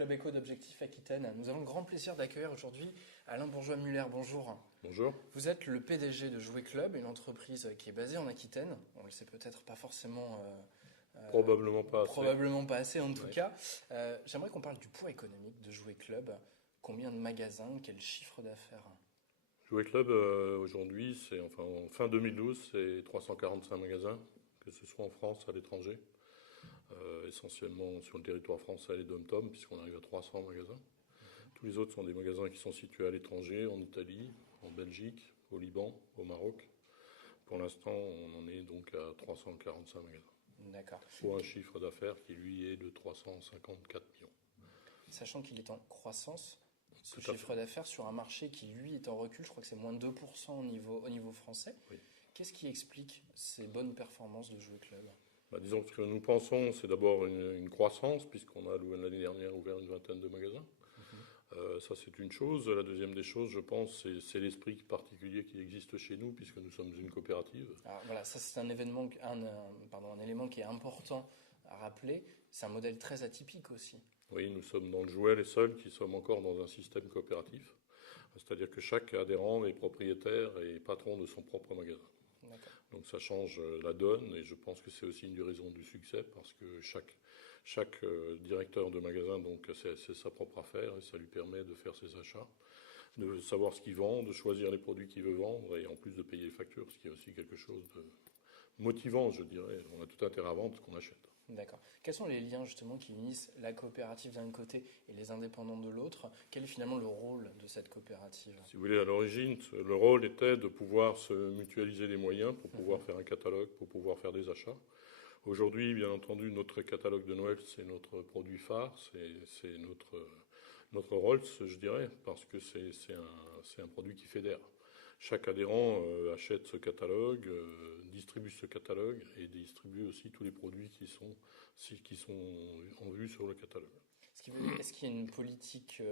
Club Éco d'Objectif Aquitaine. Nous avons le grand plaisir d'accueillir aujourd'hui Alain Bourgeois-Muller. Bonjour. Bonjour. Vous êtes le PDG de Jouet Club, une entreprise qui est basée en Aquitaine. On ne le sait peut-être pas forcément. Probablement pas assez. Probablement pas assez en tout cas. J'aimerais qu'on parle du poids économique de Jouet Club. Combien de magasins, quel chiffre d'affaires? Jouet Club, aujourd'hui, en fin 2012, c'est 345 magasins, que ce soit en France, à l'étranger. Essentiellement sur le territoire français et dom-tom, puisqu'on arrive à 300 magasins. Tous les autres sont des magasins qui sont situés à l'étranger, en Italie, en Belgique, au Liban, au Maroc. Pour l'instant, on en est donc à 345 magasins. D'accord. Pour un chiffre d'affaires qui, lui, est de 354 millions. Sachant qu'il est en croissance, ce chiffre d'affaires sur un marché qui, lui, est en recul, je crois que c'est moins de 2% au niveau français. Oui. Qu'est-ce qui explique ces bonnes performances de Jouet Club? Disons que ce que nous pensons, c'est d'abord une croissance, puisqu'on a l'année dernière ouvert une vingtaine de magasins. Ça, c'est une chose. La deuxième des choses, je pense, c'est l'esprit particulier qui existe chez nous, puisque nous sommes une coopérative. Alors voilà, ça c'est un élément qui est important à rappeler. C'est un modèle très atypique aussi. Oui, nous sommes dans le jouet les seuls qui sommes encore dans un système coopératif. C'est-à-dire que chaque adhérent est propriétaire et patron de son propre magasin. D'accord. Donc ça change la donne et je pense que c'est aussi une des raisons du succès parce que chaque directeur de magasin donc c'est sa propre affaire et ça lui permet de faire ses achats, de savoir ce qu'il vend, de choisir les produits qu'il veut vendre et en plus de payer les factures, ce qui est aussi quelque chose de motivant, je dirais. On a tout intérêt à vendre ce qu'on achète. D'accord. Quels sont les liens justement qui unissent la coopérative d'un côté et les indépendants de l'autre? Quel est finalement le rôle de cette coopérative? Si vous voulez, à l'origine, le rôle était de pouvoir se mutualiser les moyens pour pouvoir faire un catalogue, pour pouvoir faire des achats. Aujourd'hui, bien entendu, notre catalogue de Noël, c'est notre produit phare, c'est notre Rolls, je dirais, parce que c'est un produit qui fédère. Chaque adhérent achète ce catalogue, distribue ce catalogue et distribue aussi tous les produits qui sont en vue sur le catalogue. Est-ce qu'il y a une politique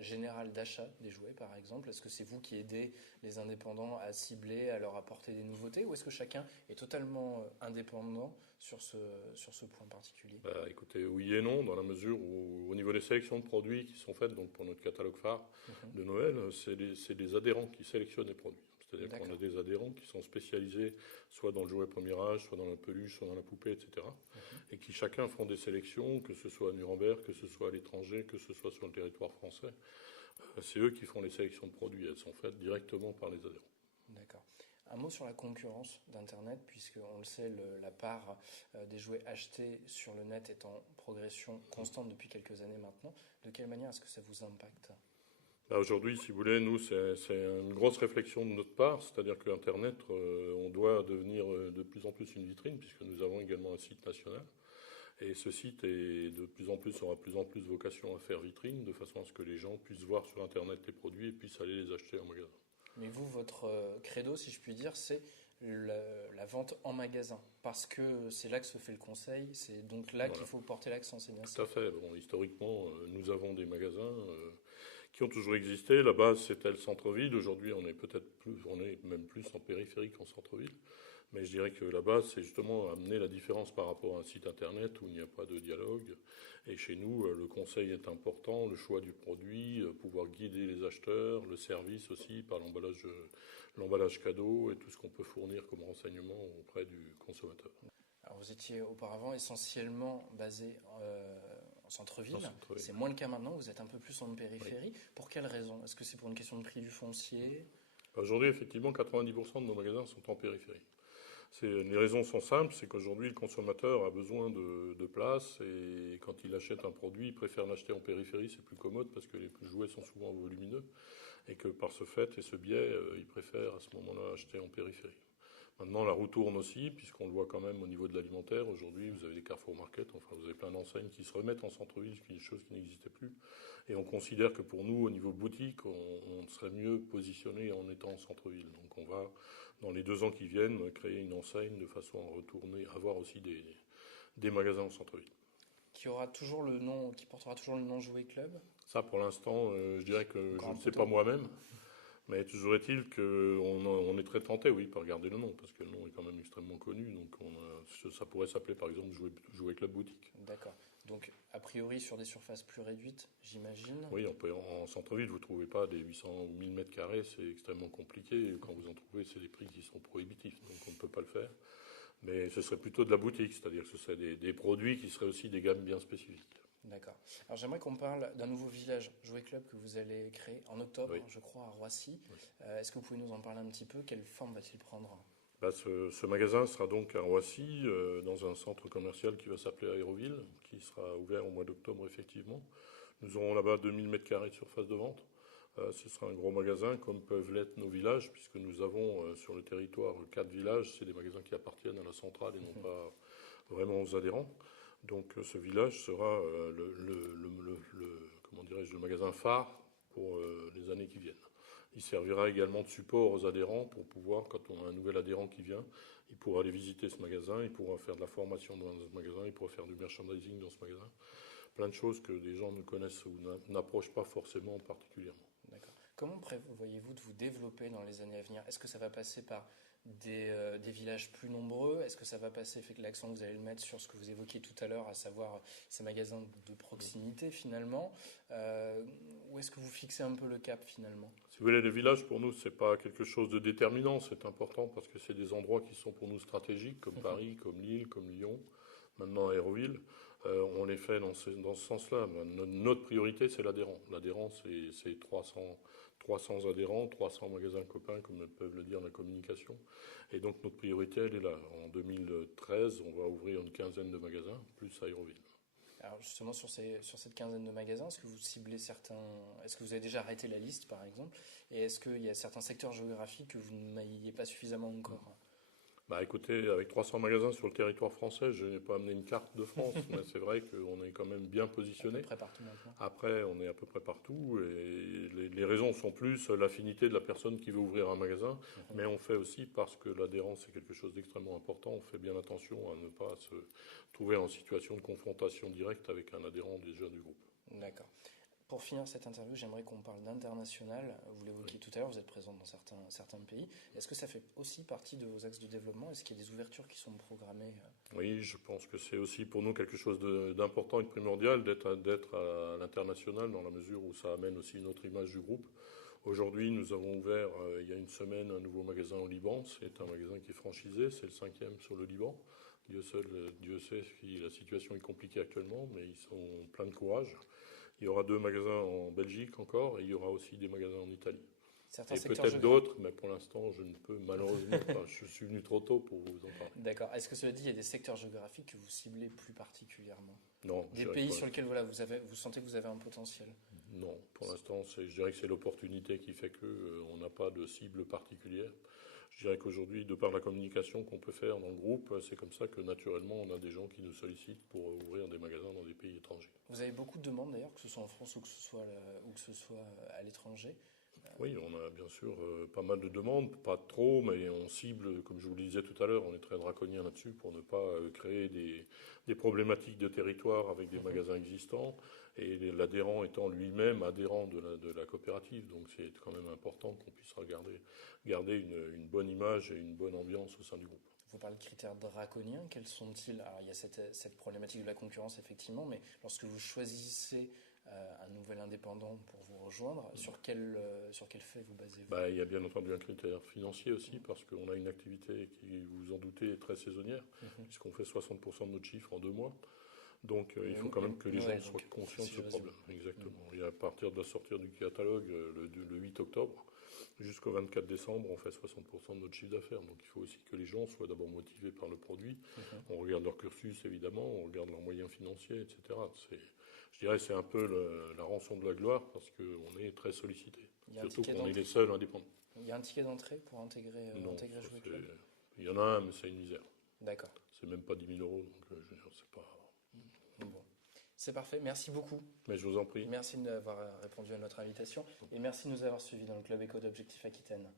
générale d'achat des jouets, par exemple? Est-ce que c'est vous qui aidez les indépendants à cibler, à leur apporter des nouveautés, ou est-ce que chacun est totalement indépendant sur ce point particulier? Écoutez, oui et non, dans la mesure où, au niveau des sélections de produits qui sont faites donc pour notre catalogue phare de Noël, c'est des adhérents qui sélectionnent les produits. C'est-à-dire qu'on a des adhérents qui sont spécialisés soit dans le jouet premier âge, soit dans la peluche, soit dans la poupée, etc. Et qui chacun font des sélections, que ce soit à Nuremberg, que ce soit à l'étranger, que ce soit sur le territoire français. C'est eux qui font les sélections de produits. Elles sont faites directement par les adhérents. D'accord. Un mot sur la concurrence d'Internet, puisque on le sait, la part des jouets achetés sur le net est en progression constante depuis quelques années maintenant. De quelle manière est-ce que ça vous impacte? Aujourd'hui, si vous voulez, nous, c'est une grosse réflexion de notre part, c'est-à-dire que Internet, on doit devenir de plus en plus une vitrine, puisque nous avons également un site national. Et ce site aura de plus en plus vocation à faire vitrine, de façon à ce que les gens puissent voir sur Internet les produits et puissent aller les acheter en magasin. Mais vous, votre credo, si je puis dire, c'est la vente en magasin, parce que c'est là que se fait le conseil, c'est donc là qu'il faut porter l'accent, c'est bien ça? Tout à fait. Bon, historiquement, nous avons des magasins qui ont toujours existé. La base, c'était le centre-ville. Aujourd'hui, on est même plus en périphérie qu'en centre-ville. Mais je dirais que la base, c'est justement amener la différence par rapport à un site internet où il n'y a pas de dialogue. Et chez nous, le conseil est important, le choix du produit, pouvoir guider les acheteurs, le service aussi par l'emballage cadeau et tout ce qu'on peut fournir comme renseignement auprès du consommateur. Alors vous étiez auparavant essentiellement basé en centre-ville. C'est moins le cas maintenant, vous êtes un peu plus en périphérie. Oui. Pour quelle raison? Est-ce que c'est pour une question de prix du foncier? Aujourd'hui, effectivement, 90% de nos magasins sont en périphérie. Les raisons sont simples, c'est qu'aujourd'hui, le consommateur a besoin de place et quand il achète un produit, il préfère l'acheter en périphérie, c'est plus commode parce que les jouets sont souvent volumineux et que par ce fait et ce biais, il préfère à ce moment-là acheter en périphérie. Maintenant, la roue tourne aussi, puisqu'on le voit quand même au niveau de l'alimentaire. Aujourd'hui, vous avez des Carrefour Market, enfin, vous avez plein d'enseignes qui se remettent en centre-ville, ce qui est une chose qui n'existait plus. Et on considère que pour nous, au niveau boutique, on serait mieux positionné en étant en centre-ville. Donc on va, dans les 2 ans qui viennent, créer une enseigne de façon à avoir aussi des magasins en centre-ville. Qui portera toujours le nom Jouet Club? Ça, pour l'instant, je dirais que je ne sais pas moi-même. Mais toujours est-il qu'on est très tenté, oui, par garder le nom, parce que le nom est quand même extrêmement connu. Donc ça pourrait s'appeler par exemple Jouet Club Boutique. D'accord. Donc, a priori, sur des surfaces plus réduites, j'imagine. Oui, en centre-ville, vous ne trouvez pas des 800 ou 1000 mètres carrés, c'est extrêmement compliqué. Et quand vous en trouvez, c'est des prix qui sont prohibitifs, donc on ne peut pas le faire. Mais ce serait plutôt de la boutique, c'est-à-dire que ce seraient des produits qui seraient aussi des gammes bien spécifiques. D'accord. Alors j'aimerais qu'on parle d'un nouveau village Jouet Club que vous allez créer en octobre, Oui. je crois, à Roissy. Oui. Est-ce que vous pouvez nous en parler un petit peu? Quelle forme va-t-il prendre? Ce magasin sera donc à Roissy, dans un centre commercial qui va s'appeler Aéroville, qui sera ouvert au mois d'octobre effectivement. Nous aurons là-bas 2000 mètres carrés de surface de vente. Ce sera un gros magasin, comme peuvent l'être nos villages, puisque nous avons sur le territoire 4 villages. C'est des magasins qui appartiennent à la centrale et non pas vraiment aux adhérents. Donc ce village sera comment dirais-je, le magasin phare pour les années qui viennent. Il servira également de support aux adhérents pour pouvoir, quand on a un nouvel adhérent qui vient, il pourra aller visiter ce magasin, il pourra faire de la formation dans ce magasin, il pourra faire du merchandising dans ce magasin. Plein de choses que des gens ne connaissent ou n'approchent pas forcément particulièrement. D'accord. Comment prévoyez-vous de vous développer dans les années à venir? Est-ce que ça va passer par des villages plus nombreux? Est-ce que ça va passer, fait que l'accent vous allez le mettre sur ce que vous évoquiez tout à l'heure, à savoir ces magasins de proximité finalement? Ou est-ce que vous fixez un peu le cap finalement? Si vous voulez, les villages pour nous c'est pas quelque chose de déterminant, c'est important parce que c'est des endroits qui sont pour nous stratégiques, comme Paris, comme Lille, comme Lyon, maintenant Aéroville. On les fait dans ce sens-là. Notre priorité c'est l'adhérent. L'adhérent c'est 300 adhérents, 300 magasins copains, comme peuvent le dire la communication. Et donc notre priorité, elle est là. En 2013, on va ouvrir une quinzaine de magasins, plus Aéroville. Alors justement, sur cette quinzaine de magasins, est-ce que vous ciblez certains... Est-ce que vous avez déjà arrêté la liste, par exemple? Et est-ce qu'il y a certains secteurs géographiques que vous ne maillez pas suffisamment encore? Écoutez, avec 300 magasins sur le territoire français, je n'ai pas amené une carte de France, mais c'est vrai qu'on est quand même bien positionné. À peu près partout maintenant. Après, on est à peu près partout, et les raisons sont plus l'affinité de la personne qui veut ouvrir un magasin, mais on fait aussi, parce que l'adhérence c'est quelque chose d'extrêmement important, on fait bien attention à ne pas se trouver en situation de confrontation directe avec un adhérent déjà du groupe. D'accord. Pour finir cette interview, j'aimerais qu'on parle d'international. Vous l'évoquiez tout à l'heure, vous êtes présent dans certains pays. Est-ce que ça fait aussi partie de vos axes de développement? Est-ce qu'il y a des ouvertures qui sont programmées? Oui, je pense que c'est aussi pour nous quelque chose d'important et de primordial d'être à l'international, dans la mesure où ça amène aussi une autre image du groupe. Aujourd'hui, nous avons ouvert il y a une semaine un nouveau magasin au Liban. C'est un magasin qui est franchisé, c'est le 5e sur le Liban. Dieu sait si la situation est compliquée actuellement, mais ils sont pleins de courage. Il y aura 2 magasins en Belgique encore, et il y aura aussi des magasins en Italie. Et peut-être d'autres, mais pour l'instant, je ne peux malheureusement pas. Je suis venu trop tôt pour vous en parler. D'accord. Est-ce que cela dit, il y a des secteurs géographiques que vous ciblez plus particulièrement? Non. Des pays sur lesquels voilà, vous sentez que vous avez un potentiel? Non, pour l'instant, je dirais que c'est l'opportunité qui fait qu'on n'a pas de cible particulière. Je dirais qu'aujourd'hui, de par la communication qu'on peut faire dans le groupe, c'est comme ça que naturellement, on a des gens qui nous sollicitent pour ouvrir des magasins dans des pays étrangers. Vous avez beaucoup de demandes d'ailleurs, que ce soit en France ou que ce soit à l'étranger? Oui, on a bien sûr pas mal de demandes, pas trop, mais on cible, comme je vous le disais tout à l'heure, on est très draconien là-dessus pour ne pas créer des problématiques de territoire avec des magasins existants, et l'adhérent étant lui-même adhérent de la coopérative. Donc c'est quand même important qu'on puisse garder une bonne image et une bonne ambiance au sein du groupe. Vous parlez de critères draconiens, quels sont-ils? Alors il y a cette problématique de la concurrence effectivement, mais lorsque vous choisissez un nouvel indépendant pour vous rejoindre, sur quel fait vous basez-vous? Il y a bien entendu un critère financier aussi, parce qu'on a une activité qui, vous vous en doutez, est très saisonnière, puisqu'on fait 60% de notre chiffre en 2 mois. Donc il faut quand même que les gens soient conscients de ce problème. Exactement. Et à partir de la sortie du catalogue, le 8 octobre, jusqu'au 24 décembre, on fait 60% de notre chiffre d'affaires. Donc il faut aussi que les gens soient d'abord motivés par le produit. On regarde leur cursus, évidemment, on regarde leurs moyens financiers, etc. Je dirais que c'est un peu la rançon de la gloire, parce qu'on est très sollicité. Surtout qu'on est les seuls indépendants. Il y a un ticket d'entrée pour intégrer Jouet Club? Il y en a un, mais c'est une misère. D'accord. C'est même pas 10 000 euros, donc je veux dire, c'est pas... Bon. C'est parfait, merci beaucoup. Mais je vous en prie. Merci d'avoir répondu à notre invitation et merci de nous avoir suivis dans le Club Éco d'Objectif Aquitaine.